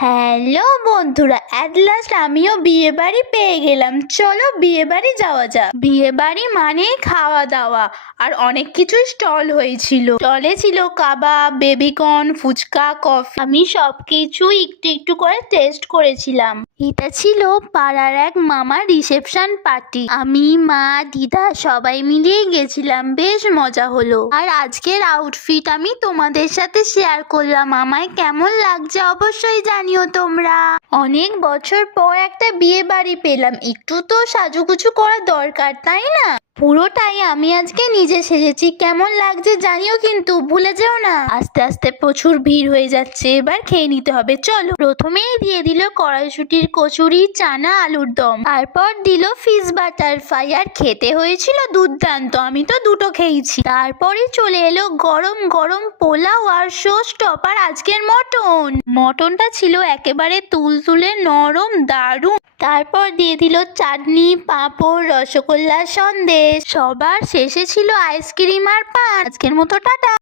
Hello বন্ধুরা, at last আমিও বিয়ে বাড়ি পেয়ে গেলাম। চলো বিয়ে বাড়ি যাওয়া যাক। বিয়ে বাড়ি মানেই খাওয়া দাওয়া, আর অনেক কিছুই স্টল হয়েছিল। স্টলে ছিল কাবাব, বেবিকর্ন, ফুচকা, কফি। আমি সবকিছু একটু একটু করে টেস্ট করেছিলাম। এটা ছিল পাড়ার এক মামার রিসেপশন পার্টি। আমি, মা, দিদা সবাই মিলিয়ে গেছিলাম। বেশ মজা হলো। আর আজকের আউটফিট আমি তোমাদের সাথে শেয়ার করলাম। আমায় কেমন লাগছে অবশ্যই জানিও তোমরা। অনেক বছর পর একটা বিয়ে বাড়ি পেলাম, একটু তো সাজুগুজু করা দরকার, তাই না? পুরোটাই আমি আজকে নিজে সেজেছি। কেমন লাগছে জানিও, কিন্তু ভুলে যেও না। আস্তে আস্তে প্রচুর ভিড় হয়ে যাচ্ছে, এবার খেয়ে নিতে হবে। চলো। প্রথমেই দিয়ে দিল কড়াইশুটির কচুরি, চানা, আলুর দম। তারপর দিল ফিশ বাটার ফ্রাই, আর খেতে হয়েছিল দুর্দান্ত। আমি তো দুটো খেয়েছি। তারপরে চলে এলো গরম গরম পোলাও আর শো স্টপার আজকের মটনটা ছিল একেবারে তুলতুলে নরম, দারুণ। তারপর দিয়ে দিল চাটনি, পাঁপড়, রসগোল্লা, সন্দেশ। সবার শেষে ছিল আইসক্রিম আর পান। আজকের মতো টাটা।